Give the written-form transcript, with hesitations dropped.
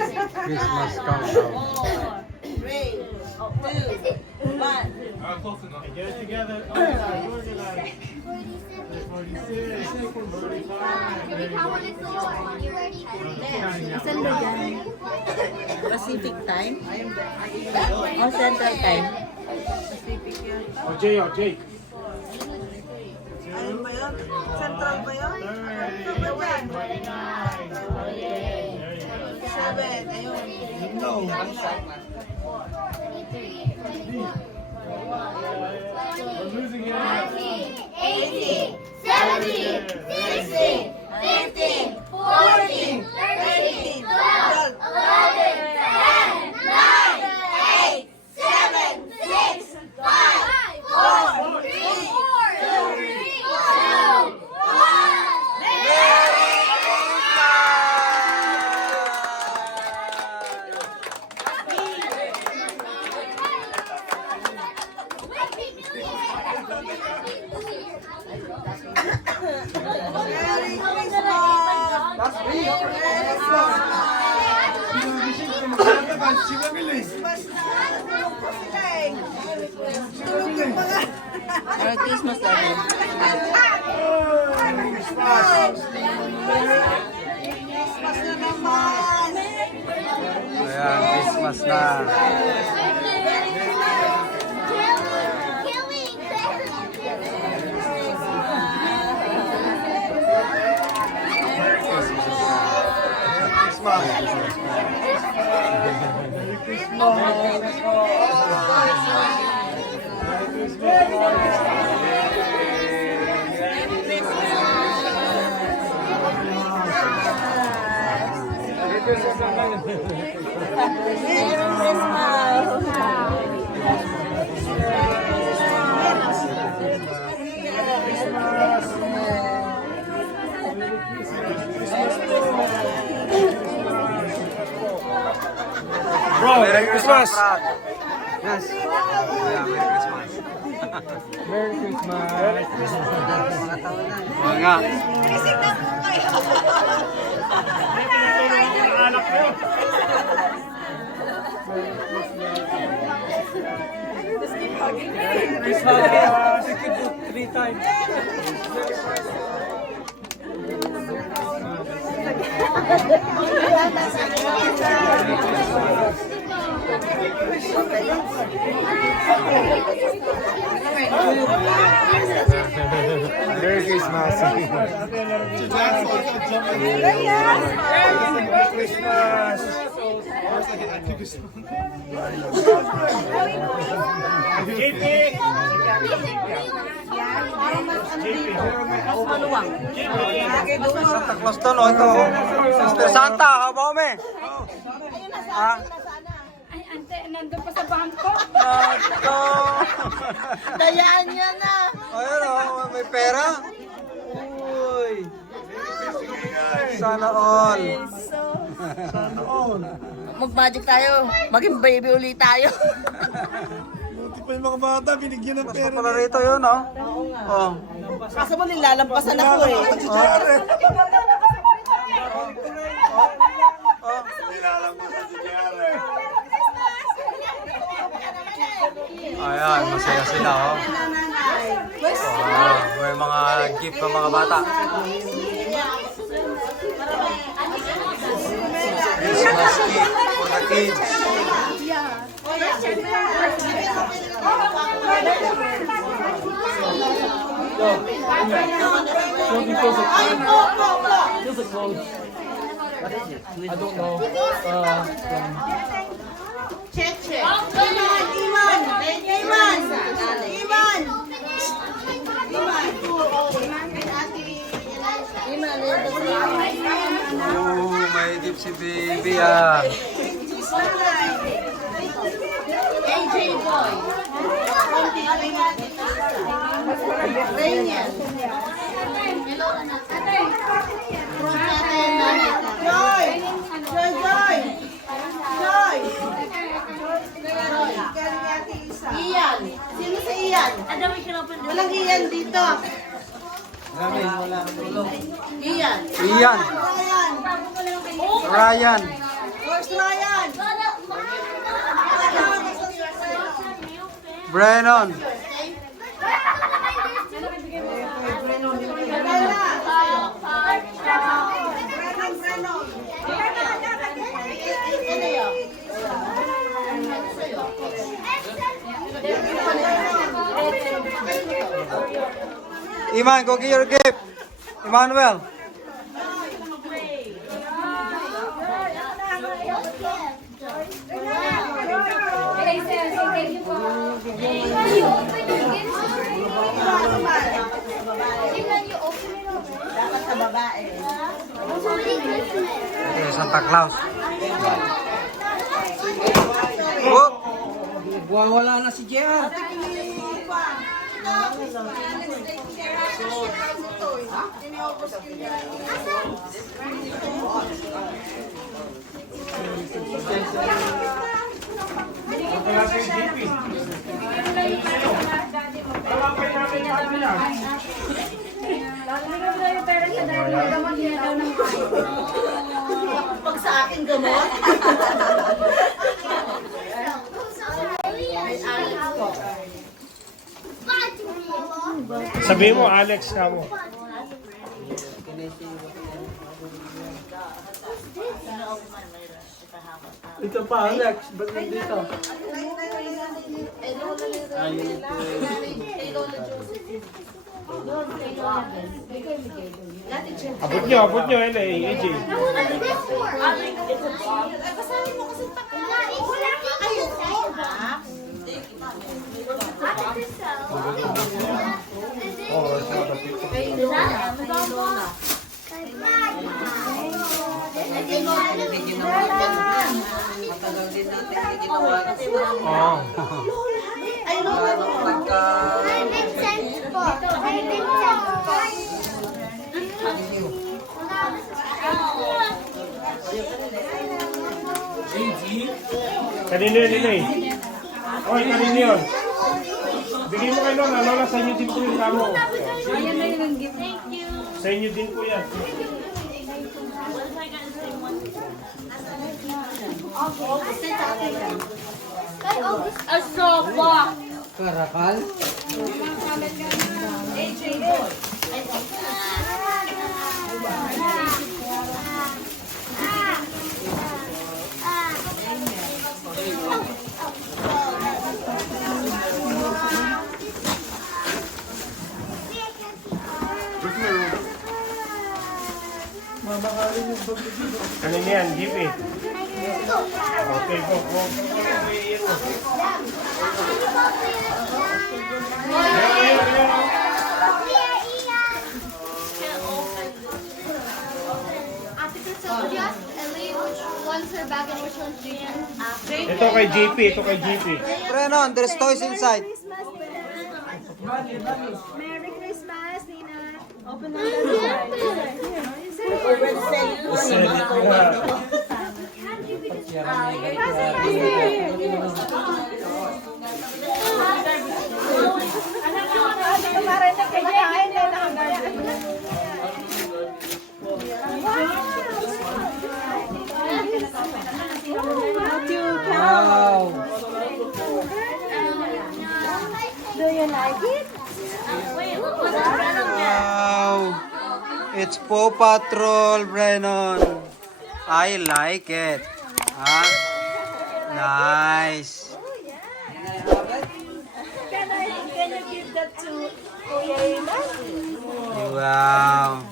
Christmas countdown. 4, 3, 2, 1. Close enough. Get it together. Organize. 46, 45. Asan ba dyan? Pacific time? O Central time? Pacific yun. Oh, Jay, oh, Jake. Ayun ba yun? Central ba yun? Central ba yan? 7, ayun. No. We're losing it. 18, 17, 16, 15, 14, 13, 12, 11, 10, 9, 8, 7, 6, 5, 4, 3, 2, Merry Christmas, Daddy. Christmas na naman! Ayan, Christmas na. Bro, Merry Christmas. Yes. Yeah, Merry Christmas. Merry Christmas. Mga. Anak ko. This hug, you could do 3 times. Merry Christmas. Santa Claus to, no? Ito. Sister Santa, how about me? Ah? Ay, ante, nandun pa sa bangko. Ito. Dayaan niya na! Ayun, oh, may pera. Uy. Sana all. Sana all. Mag-magic tayo. Maging baby ulit tayo. Buti pa yung mga bata, binigyan ng Mas pera. pala rito yun, oh. Oh. Kaso mo nilalampasan ako eh. Oh. Ayan, masaya sila, oh. Oh, may mga gift ng mga bata. Christmas gift for the kids. I don't know. Cheche. Iman! Iman! Iman! Iman! Oh, may gift si baby, ah. AJ Boy. Rainier. Joy! Joy! Joy! Joy! Ian. Walang Ian dito. Ian. Ian. Ryan. Where's Ryan? Brennan. Iman, go get your gift. Emmanuel. Okay, sir. Thank you po. Iman, you open your gifts. Iman, you open it up. Dapat sa babae. Okay, Santa Claus. Whoop. Wala na si JR. Pag sa akin gamot. Sabihin mo, Alex ka mo. Ito pa, Alex. Ba't nandito? Abot nyo, AJ. Oh. Kanino yun, eh? Oy, kanino yun? Bigyan mo kay Lola. Lola, sa inyo din po yung kamo. Ayan na yung gift. Thank you. Sa inyo din po yan. A sofa. Karakal? Kanino yan? Jeep eh. Okay, go. Ito kay JP, Brennan, there's toys inside. Merry Christmas, Nina. Open the Wow. Do you like it? Wow. It's Paw Patrol, Brennan. I like it. Huh? Nice. Can you give that to Kuya Iman? Wow.